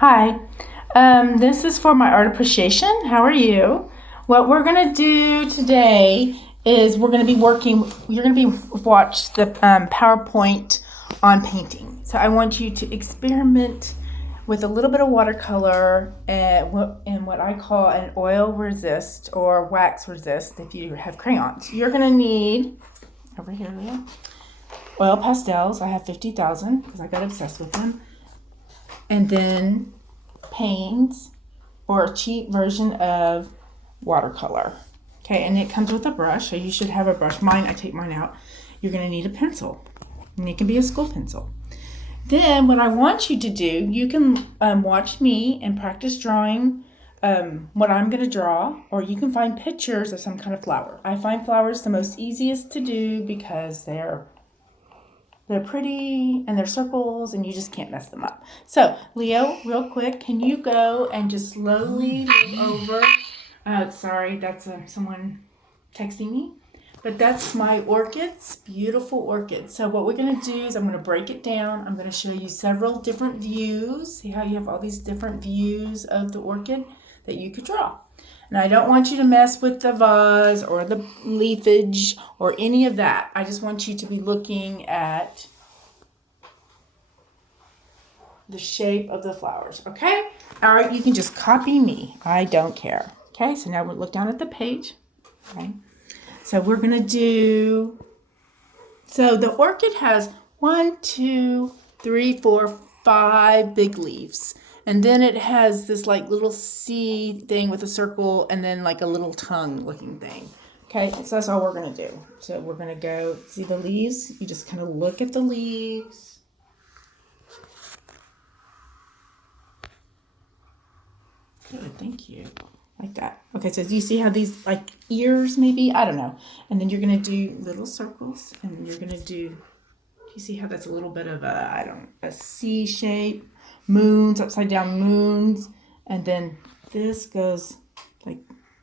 Hi, this is for my art appreciation. How are you? What we're going to do today is you're going to be watch the PowerPoint on painting. So I want you to experiment with a little bit of watercolor and what I call an oil resist or wax resist if you have crayons. You're going to need, over here, Leah, oil pastels. I have 50,000 because I got obsessed with them. And then paints or a cheap version of watercolor. Okay, and it comes with a brush, so you should have a brush. I take mine out. You're going to need a pencil, and it can be a school pencil. Then what I want you to do, you can watch me and practice drawing what I'm going to draw, or you can find pictures of some kind of flower. I find flowers the most easiest to do because they're pretty and they're circles and you just can't mess them up. So, Leo, real quick, can you go and just slowly move over? Sorry, that's someone texting me. But that's my orchids, beautiful orchids. So what we're going to do is I'm going to break it down. I'm going to show you several different views. See how you have all these different views of the orchid that you could draw. Now, I don't want you to mess with the vase or the leafage or any of that. I just want you to be looking at the shape of the flowers, okay? All right, you can just copy me. I don't care. Okay, so now we'll look down at the page. Okay, so we're going to do, so the orchid has 1, 2, 3, 4, 5 big leaves. And then it has this like little C thing with a circle and then like a little tongue looking thing. Okay, so that's all we're going to do. So we're going to go see the leaves. You just kind of look at the leaves. Good, thank you. Like that. Okay, so do you see how these like ears maybe? I don't know. And then you're going to do little circles and then you're going to do you see how that's a little bit of a C shape? Moons, upside down moons, and then this goes like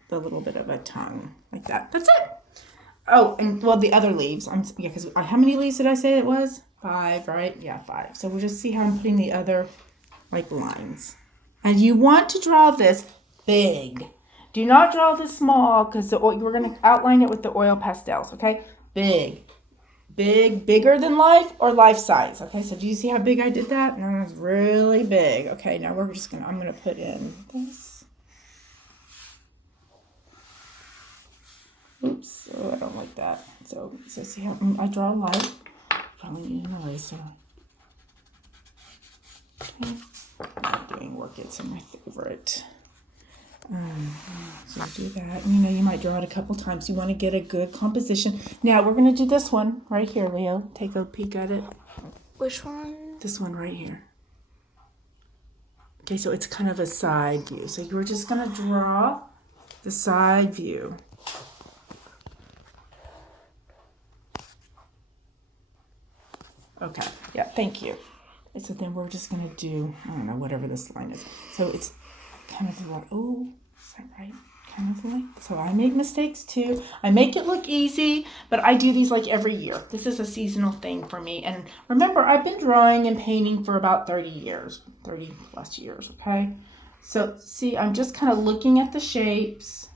the little bit of a tongue, like that. That's it. Oh, and well, the other leaves. Because how many leaves did I say it was? 5, right? Yeah, 5. So we'll just see how I'm putting the other like lines. And you want to draw this big. Do not draw this small because we're going to outline it with the oil pastels. Okay, big. Bigger than life or life size. Okay, so do you see how big I did that? No, that's really big. Okay, now I'm gonna put in this. Oops, oh, I don't like that. So see how I draw a light. Probably need an eraser. Okay, I'm doing orchids are my favorite. So do that. You might draw it a couple times. You want to get a good composition. Now we're going to do this one right here, Leo. Take a peek at it. Which one? This one right here. Okay, so it's kind of a side view. So you're just going to draw the side view. Okay, yeah, thank you. And so then we're just going to do, I don't know, whatever this line is. So it's kind of like, oh, is that right? Kind of like, so I make mistakes too. I make it look easy, but I do these like every year. This is a seasonal thing for me. And remember, I've been drawing and painting for about 30 plus years, okay? So see, I'm just kind of looking at the shapes,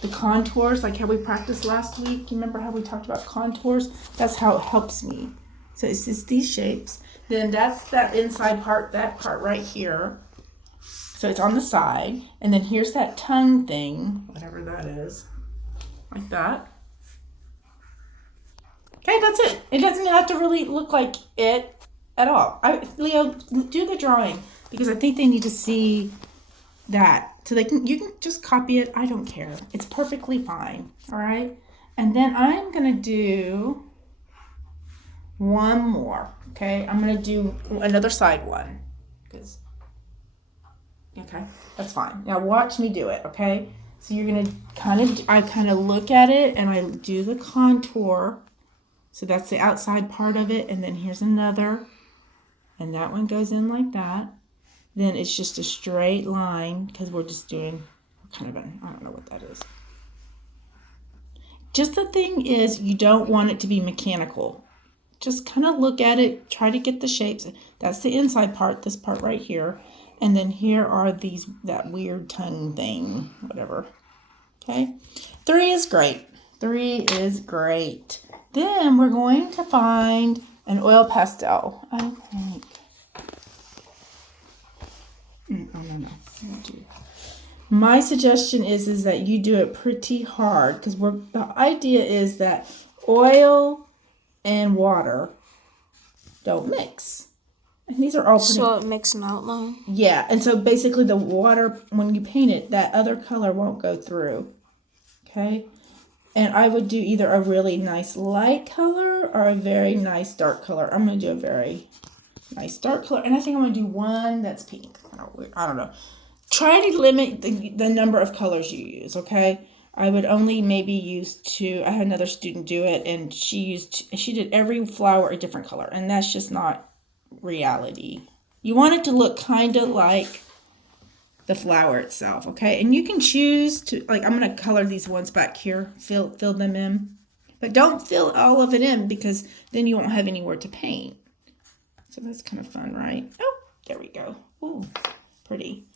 the contours, like how we practiced last week. You remember how we talked about contours? That's how it helps me. So it's just these shapes. Then that's that inside part, that part right here. So it's on the side. And then here's that tongue thing, whatever that is. Like that. Okay, that's it. It doesn't have to really look like it at all. Leo, do the drawing because I think they need to see that. So you can just copy it. I don't care. It's perfectly fine. All right. And then I'm going to do one more. Okay, I'm going to do another side one. Okay, that's fine. Now watch me do it, okay? So you're going to I kind of look at it and I do the contour. So that's the outside part of it. And then here's another. And that one goes in like that. Then it's just a straight line because we're just doing kind of I don't know what that is. Just the thing is you don't want it to be mechanical. just kind of look at it, try to get the shapes. That's the inside part, this part right here. And then here are that weird tongue thing, whatever. Okay, 3 is great. 3 is great. Then we're going to find an oil pastel. I think. No. My suggestion is that you do it pretty hard because the idea is that oil and water don't mix. And these are all pretty... So it makes an outline? Yeah, and so basically the water, when you paint it, that other color won't go through. Okay? And I would do either a really nice light color or a very nice dark color. I'm going to do a very nice dark color. And I think I'm going to do one that's pink. I don't know. Try to limit the number of colors you use, okay? I would only maybe use 2. I had another student do it, and she did every flower a different color, and that's just not reality. You want it to look kind of like the flower itself, okay? And you can choose to, like, I'm going to color these ones back here, fill them in. But don't fill all of it in because then you won't have anywhere to paint. So that's kind of fun, right? Oh, there we go. Ooh, pretty.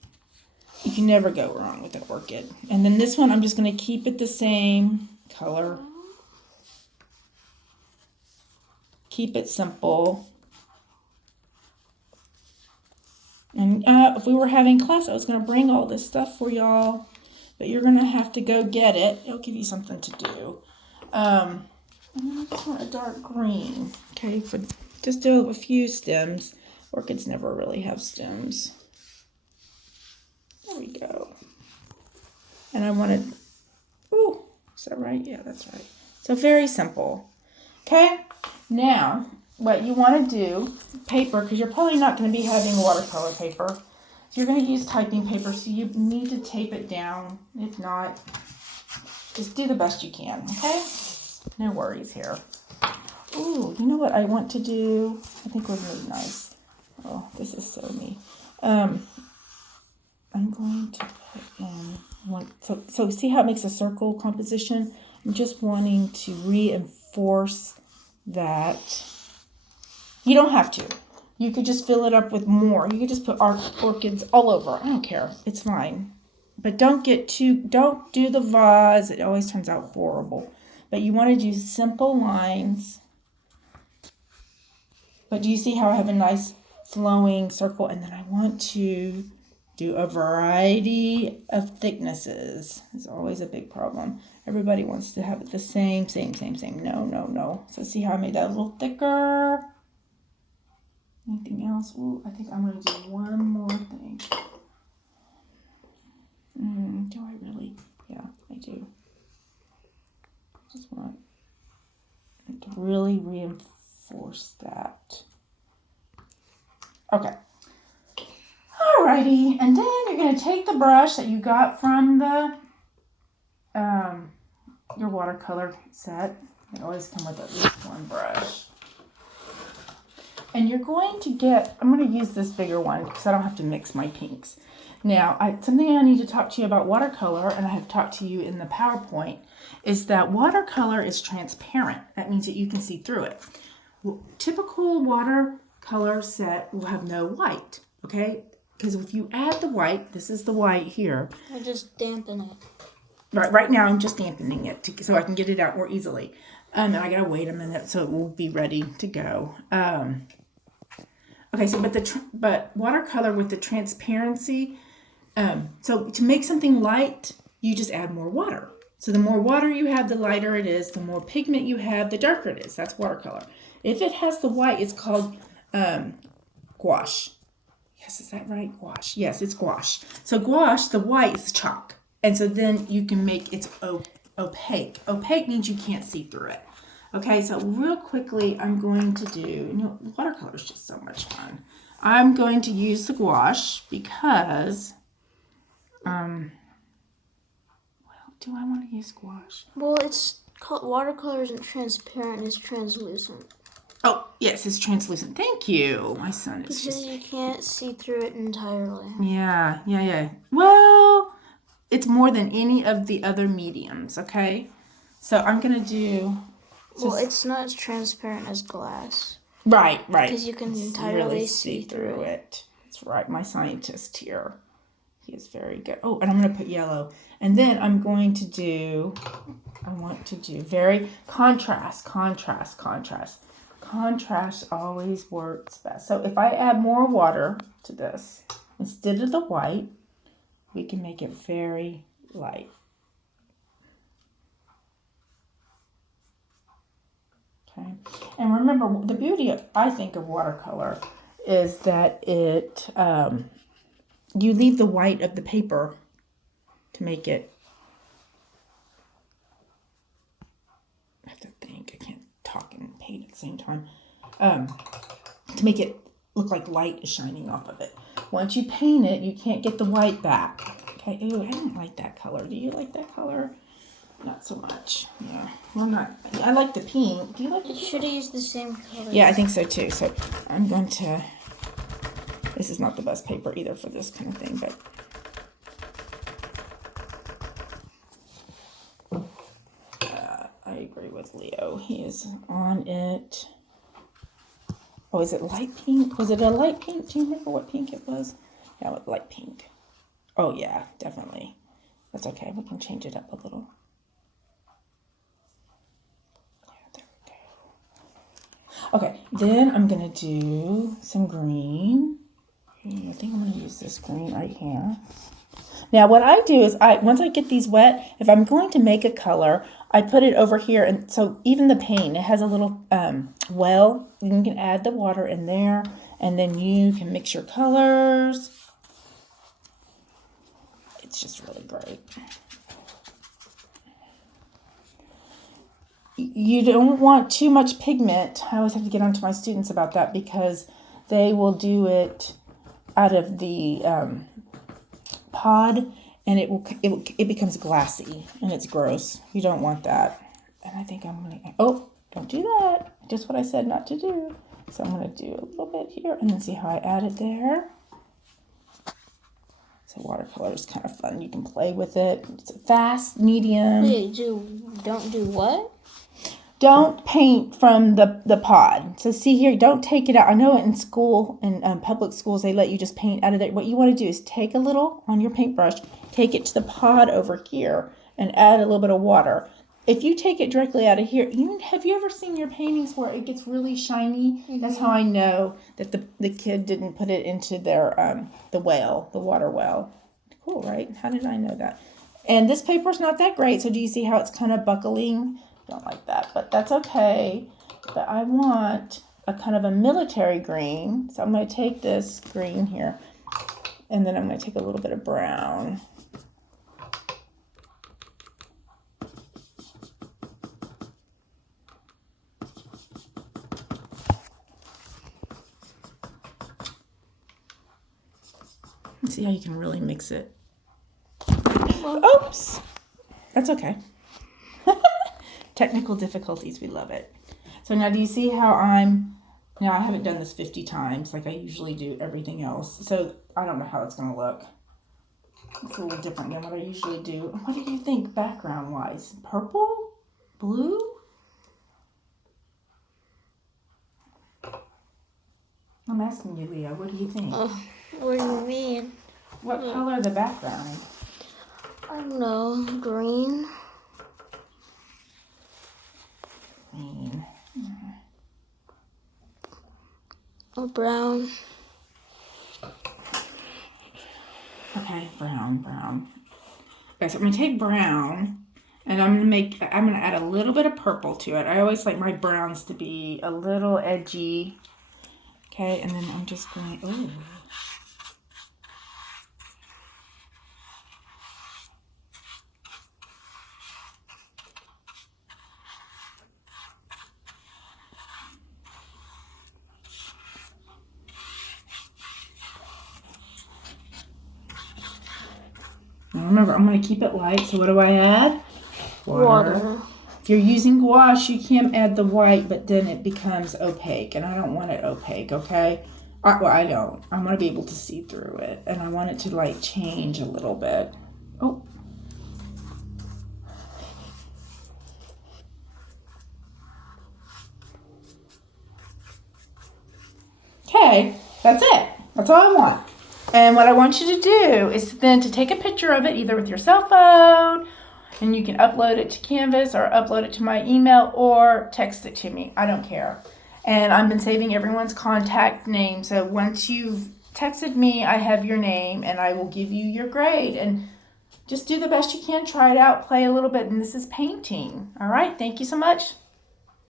You can never go wrong with an orchid. And then this one, I'm just going to keep it the same color. Keep it simple. And if we were having class, I was going to bring all this stuff for y'all. But you're going to have to go get it. It'll give you something to do. And then I just want a dark green. Okay, just do a few stems. Orchids never really have stems. There we go. And I wanted, ooh, is that right? Yeah, that's right. So very simple. Okay, now what you want to do, paper, because you're probably not going to be having watercolor paper. So you're going to use typing paper, so you need to tape it down. If not, just do the best you can, okay? No worries here. Ooh, you know what I want to do? I think would be nice. Oh, this is so me. I'm going to put in one. So see how it makes a circle composition? I'm just wanting to reinforce that. You don't have to. You could just fill it up with more. You could just put orchids all over. I don't care. It's fine. But don't do the vase. It always turns out horrible. But you want to do simple lines. But do you see how I have a nice flowing circle? And then I want to do a variety of thicknesses. It's always a big problem. Everybody wants to have it the same. No. So see how I made that a little thicker? Anything else? Ooh, I think I'm going to do one more thing. Do I really? Yeah, I do. Just want to really reinforce that. Okay. Alrighty, and then you're going to take the brush that you got from the your watercolor set. They always come with at least one brush. And you're going to I'm going to use this bigger one because I don't have to mix my pinks. Now, something I need to talk to you about watercolor, and I have talked to you in the PowerPoint, is that watercolor is transparent. That means that you can see through it. Typical watercolor set will have no white, okay? Because if you add the white, this is the white here. I just dampen it. Right now I'm just dampening it so I can get it out more easily. And I gotta wait a minute so it will be ready to go. Okay, so but watercolor with the transparency. So to make something light, you just add more water. So the more water you have, the lighter it is. The more pigment you have, the darker it is. That's watercolor. If it has the white, it's called gouache. Yes, is that right? Gouache. Yes, it's gouache. So gouache, the white is chalk. And so then you can make it opaque. Opaque means you can't see through it. Okay, so real quickly, I'm going to do, watercolor is just so much fun. I'm going to use the gouache because, well, do I want to use gouache? Well, it's called, watercolor isn't transparent, it's translucent. Oh, yes, it's translucent. Thank you. My son is because you can't see through it entirely. Yeah. Well, it's more than any of the other mediums, okay? So I'm going to do Well, it's not as transparent as glass. Right. Because you can entirely really see through it. That's right. My scientist here. He is very good. Oh, and I'm going to put yellow. And then I'm going to do, I want to do very contrast. Contrast always works best. So if I add more water to this, instead of the white, we can make it very light. Okay. And remember, the beauty, I think, of watercolor is that it, you leave the white of the paper to make it, I have to think, I can't talk and paint at the same time, to make it look like light is shining off of it. Once you paint it, you can't get the white back. Okay, ew, I don't like that color. Do you like that color? Not so much. Yeah, well, not. I like the pink. Do you like the pink? Should have used the same color. Yeah, I think so too. So I'm going to, this is not the best paper either for this kind of thing, but I agree with Leo. He is on it. Oh, is it light pink? Was it a light pink? Do you remember what pink it was? Yeah, it was light pink. Oh, yeah, definitely. That's okay. We can change it up a little. Yeah, there we go. Okay, then I'm going to do some green. I think I'm going to use this green right here. Now, what I do is, once I get these wet, if I'm going to make a color, I put it over here. And so even the paint, it has a little well. You can add the water in there, and then you can mix your colors. It's just really great. You don't want too much pigment. I always have to get on to my students about that because they will do it out of the pod, and it becomes glassy, and it's gross. You don't want that. And I think I'm gonna, oh, don't do that. Just what I said not to do. So I'm gonna do a little bit here, and then see how I add it there. So watercolor is kind of fun. You can play with it. It's a fast, medium. Wait, don't do what? Don't paint from the pod. So see here, don't take it out. I know in school, in public schools, they let you just paint out of there. What you want to do is take a little on your paintbrush, take it to the pod over here, and add a little bit of water. If you take it directly out of here, have you ever seen your paintings where it gets really shiny? Mm-hmm. That's how I know that the kid didn't put it into their the water well. Cool, right? How did I know that? And this paper's not that great, so do you see how it's kind of buckling? Don't like that, but that's okay. But I want a kind of a military green, so I'm going to take this green here, and then I'm going to take a little bit of brown. See how you can really mix it. Oops, that's okay. Technical difficulties, we love it. So now do you see how now I haven't done this 50 times like I usually do everything else. So I don't know how it's going to look. It's a little different than what I usually do. What do you think background wise? Purple? Blue? I'm asking you, Leah, what do you think? What do you mean? What color the background? I don't know. Green. Green. Or brown. Okay, brown. Okay, so I'm gonna take brown, and I'm gonna add a little bit of purple to it. I always like my browns to be a little edgy. Okay, and then I'm just going, ooh. Remember, I'm going to keep it light, so what do I add? Water. If you're using gouache, you can't add the white, but then it becomes opaque, and I don't want it opaque, okay? I don't. I want to be able to see through it, and I want it to, like, change a little bit. Oh. okay. That's it. That's all I want. And what I want you to do is then to take a picture of it, either with your cell phone, and you can upload it to Canvas or upload it to my email or text it to me. I don't care. And I've been saving everyone's contact name. So once you've texted me, I have your name and I will give you your grade. And just do the best you can. Try it out. Play a little bit. And this is painting. All right. Thank you so much.